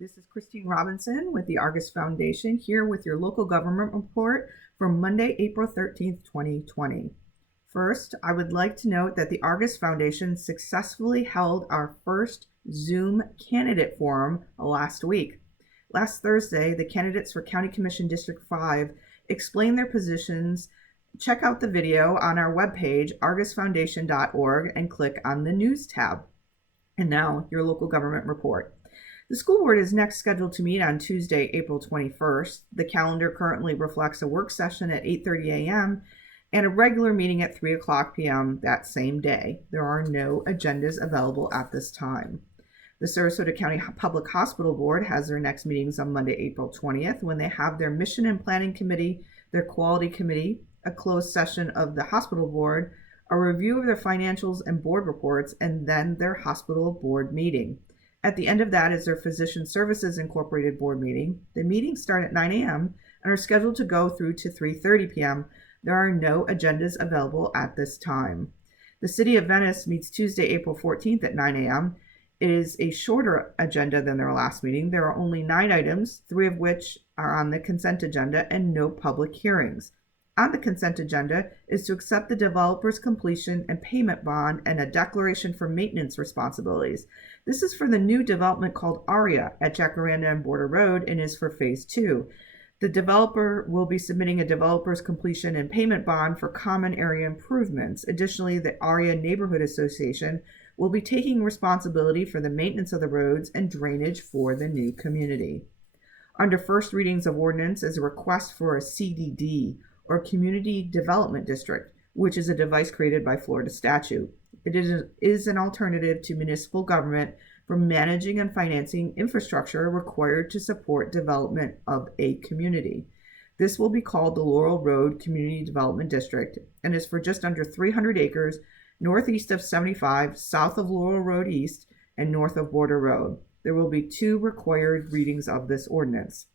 This is Christine Robinson with the Argus Foundation here with your local government report for Monday, April 13th, 2020. First, I would like to note that the Argus Foundation successfully held our first Zoom candidate forum last week. Last Thursday, the candidates for County Commission District 5 explained their positions. Check out the video on our webpage, argusfoundation.org, and click on the News tab. And now, your local government report. The school board is next scheduled to meet on Tuesday, April 21st. The calendar currently reflects a work session at 8:30 a.m. and a regular meeting at 3 o'clock p.m. that same day. There are no agendas available at this time. The Sarasota County Public Hospital Board has their next meetings on Monday, April 20th, when they have their Mission and Planning Committee, their Quality Committee, a closed session of the Hospital Board, a review of their financials and board reports, and then their Hospital Board meeting. At the end of that is their Physician Services Incorporated Board meeting. The meetings start at 9 a.m. and are scheduled to go through to 3:30 p.m. There are no agendas available at this time. The City of Venice meets Tuesday, April 14th at 9 a.m. It is a shorter agenda than their last meeting. There are only 9 items, 3 of which are on the consent agenda, and no public hearings. On the consent agenda is to accept the developer's completion and payment bond and a declaration for maintenance responsibilities. This is for the new development called ARIA at Jacaranda and Border Road and is for Phase 2. The developer will be submitting a developer's completion and payment bond for common area improvements. Additionally, the ARIA Neighborhood Association will be taking responsibility for the maintenance of the roads and drainage for the new community. Under first readings of ordinance is a request for a CDD, or Community Development District, which is a device created by Florida statute. It is an alternative to municipal government for managing and financing infrastructure required to support development of a community. This will be called the Laurel Road Community Development District and is for just under 300 acres northeast of 75, south of Laurel Road East, and north of Border Road. There will be 2 required readings of this ordinance.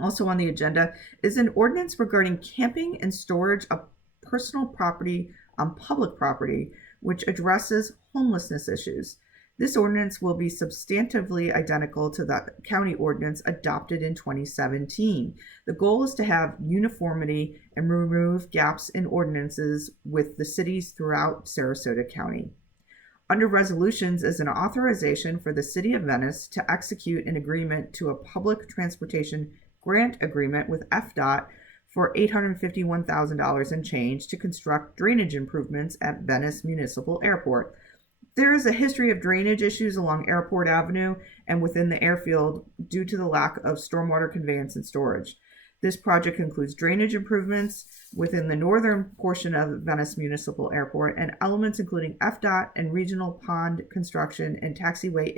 Also on the agenda is an ordinance regarding camping and storage of personal property on public property, which addresses homelessness issues. This ordinance will be substantively identical to the county ordinance adopted in 2017. The goal is to have uniformity and remove gaps in ordinances with the cities throughout Sarasota County. Under resolutions is an authorization for the City of Venice to execute an agreement to a public transportation grant agreement with FDOT for $851,000 and change to construct drainage improvements at Venice Municipal Airport. There is a history of drainage issues along Airport Avenue and within the airfield due to the lack of stormwater conveyance and storage. This project includes drainage improvements within the northern portion of Venice Municipal Airport and elements including FDOT and regional pond construction and taxiway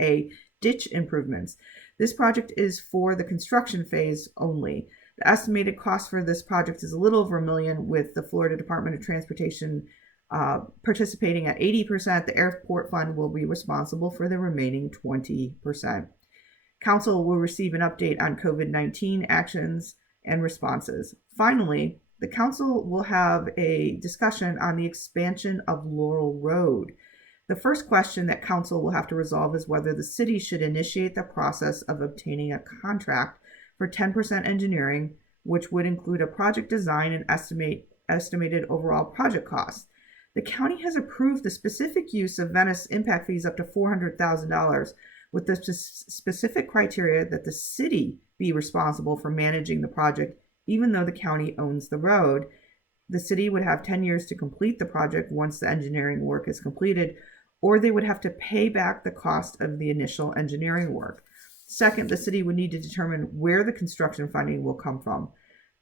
A ditch improvements. This project is for the construction phase only. The estimated cost for this project is a little over $1 million, with the Florida Department of Transportation participating at 80%. The airport fund will be responsible for the remaining 20%. Council will receive an update on COVID-19 actions and responses. Finally, the council will have a discussion on the expansion of Laurel Road. The first question that council will have to resolve is whether the city should initiate the process of obtaining a contract for 10% engineering, which would include a project design and estimated overall project costs. The county has approved the specific use of Venice impact fees up to $400,000 with the specific criteria that the city be responsible for managing the project, even though the county owns the road. The city would have 10 years to complete the project once the engineering work is completed, or they would have to pay back the cost of the initial engineering work. Second, the city would need to determine where the construction funding will come from.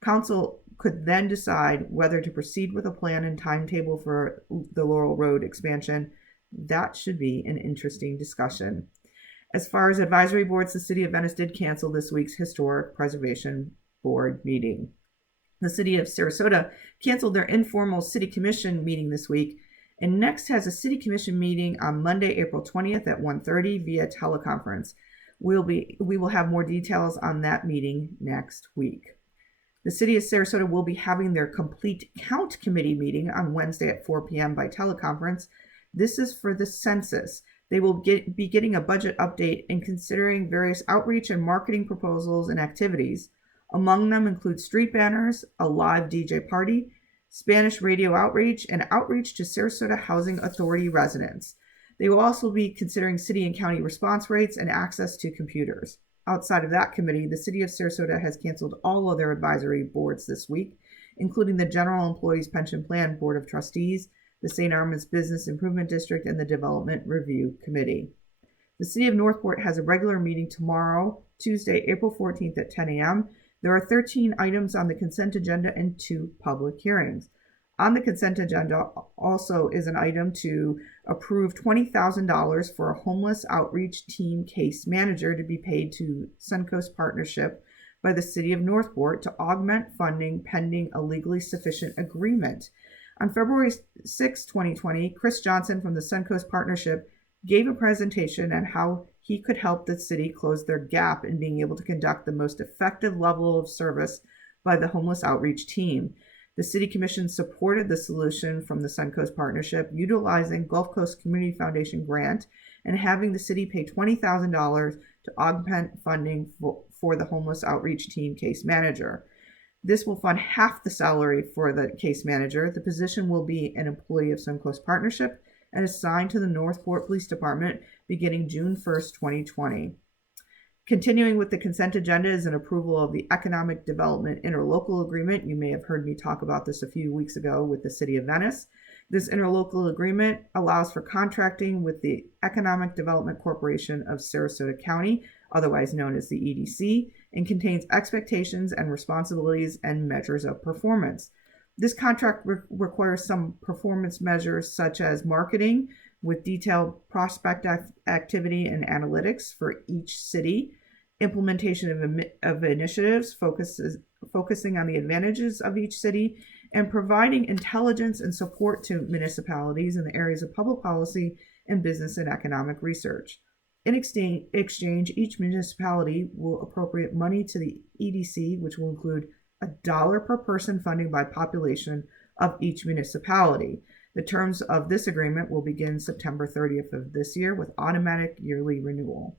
Council could then decide whether to proceed with a plan and timetable for the Laurel Road expansion. That should be an interesting discussion. As far as advisory boards, the City of Venice did cancel this week's Historic Preservation Board meeting. The City of Sarasota canceled their informal City Commission meeting this week and next has a City Commission meeting on Monday, April 20th at 1:30 via teleconference. We will have more details on that meeting next week. The City of Sarasota will be having their Complete Count Committee meeting on Wednesday at 4 p.m. by teleconference. This is for the census. They will be getting a budget update and considering various outreach and marketing proposals and activities. Among them include street banners, a live DJ party, Spanish radio outreach, and outreach to Sarasota Housing Authority residents. They will also be considering city and county response rates and access to computers. Outside of that committee, the City of Sarasota has canceled all of their advisory boards this week, including the General Employees Pension Plan Board of Trustees, the St. Armand's Business Improvement District, and the Development Review Committee. The City of Northport has a regular meeting tomorrow, Tuesday, April 14th at 10 a.m. There are 13 items on the consent agenda and 2 public hearings. On the consent agenda also is an item to approve $20,000 for a homeless outreach team case manager to be paid to Suncoast Partnership by the City of Northport to augment funding pending a legally sufficient agreement. On February 6, 2020, Chris Johnson from the Suncoast Partnership gave a presentation on how he could help the city close their gap in being able to conduct the most effective level of service by the homeless outreach team. The City Commission supported the solution from the Suncoast Partnership, utilizing Gulf Coast Community Foundation grant and having the city pay $20,000 to augment funding for the homeless outreach team case manager. This will fund half the salary for the case manager. The position will be an employee of Suncoast Partnership and assigned to the Northport Police Department beginning June 1st, 2020. Continuing with the consent agenda is an approval of the Economic Development Interlocal Agreement. You may have heard me talk about this a few weeks ago with the City of Venice. This interlocal agreement allows for contracting with the Economic Development Corporation of Sarasota County, otherwise known as the EDC, and contains expectations and responsibilities and measures of performance. This contract requires some performance measures such as marketing with detailed prospect activity and analytics for each city, implementation of initiatives focusing on the advantages of each city, and providing intelligence and support to municipalities in the areas of public policy and business and economic research. In exchange, each municipality will appropriate money to the EDC, which will include $1 per person funding by population of each municipality. The terms of this agreement will begin September 30th of this year with automatic yearly renewal.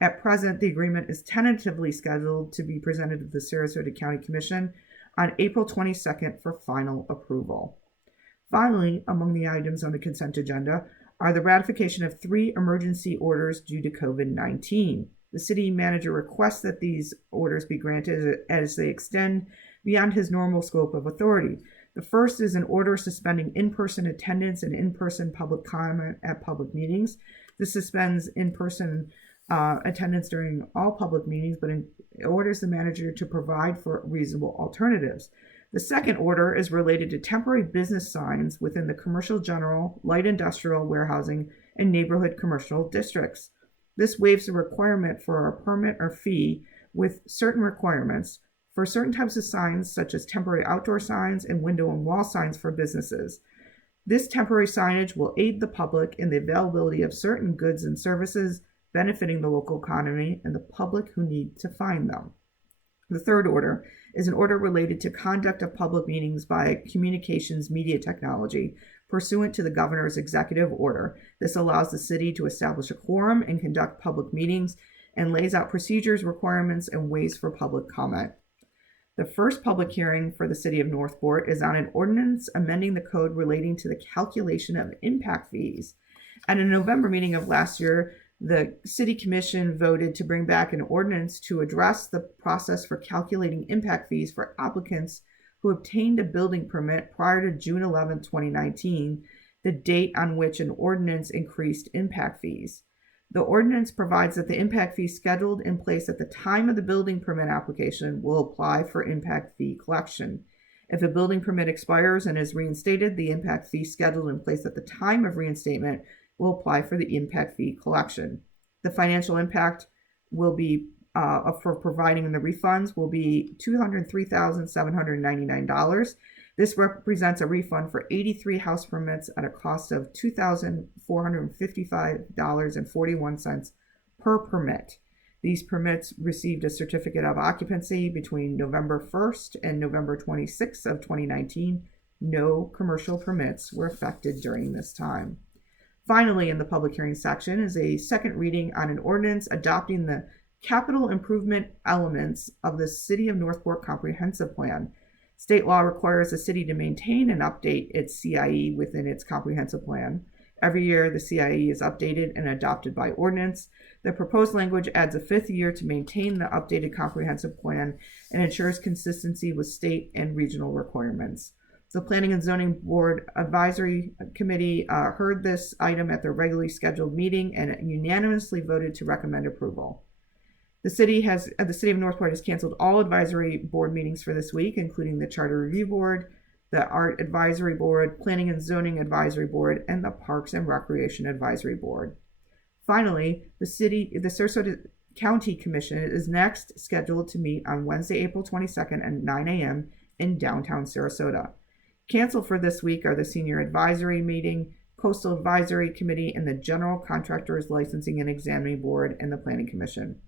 At present, the agreement is tentatively scheduled to be presented to the Sarasota County Commission on April 22nd for final approval. Finally, among the items on the consent agenda are the ratification of 3 emergency orders due to COVID-19. The city manager requests that these orders be granted as they extend beyond his normal scope of authority. The first is an order suspending in-person attendance and in-person public comment at public meetings. This suspends in-person attendance during all public meetings, but orders the manager to provide for reasonable alternatives. The second order is related to temporary business signs within the commercial general, light industrial, warehousing, and neighborhood commercial districts. This waives the requirement for a permit or fee with certain requirements for certain types of signs, such as temporary outdoor signs and window and wall signs for businesses. This temporary signage will aid the public in the availability of certain goods and services, benefiting the local economy and the public who need to find them. The third order is an order related to conduct of public meetings by communications media technology pursuant to the governor's executive order. This allows the city to establish a quorum and conduct public meetings and lays out procedures, requirements, and ways for public comment. The first public hearing for the City of Northport is on an ordinance amending the code relating to the calculation of impact fees. At a November meeting of last year, the City Commission voted to bring back an ordinance to address the process for calculating impact fees for applicants who obtained a building permit prior to June 11, 2019, the date on which an ordinance increased impact fees. The ordinance provides that the impact fee scheduled in place at the time of the building permit application will apply for impact fee collection. If a building permit expires and is reinstated, the impact fee scheduled in place at the time of reinstatement will apply for the impact fee collection. The financial impact will be for providing the refunds will be $203,799. This represents a refund for 83 house permits at a cost of $2,455.41 per permit. These permits received a certificate of occupancy between November 1st and November 26th of 2019. No commercial permits were affected during this time. Finally, in the public hearing section is a second reading on an ordinance adopting the capital improvement elements of the City of Northport Comprehensive Plan. State law requires the city to maintain and update its CIE within its comprehensive plan. Every year, the CIE is updated and adopted by ordinance. The proposed language adds a fifth year to maintain the updated comprehensive plan and ensures consistency with state and regional requirements. The Planning and Zoning Board Advisory Committee heard this item at their regularly scheduled meeting and unanimously voted to recommend approval. The city of Northport has canceled all advisory board meetings for this week, including the Charter Review Board, the Art Advisory Board, Planning and Zoning Advisory Board, and the Parks and Recreation Advisory Board. Finally, the Sarasota County Commission is next scheduled to meet on Wednesday, April 22nd at 9 a.m. in downtown Sarasota. Canceled for this week are the Senior Advisory Meeting, Coastal Advisory Committee, and the General Contractors Licensing and Examining Board and the Planning Commission.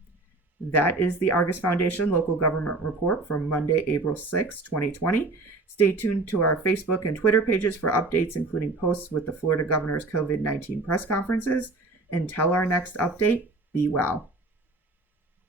That is the Argus Foundation Local Government Report for Monday, April 6, 2020. Stay tuned to our Facebook and Twitter pages for updates, including posts with the Florida Governor's COVID-19 press conferences. Until our next update, be well.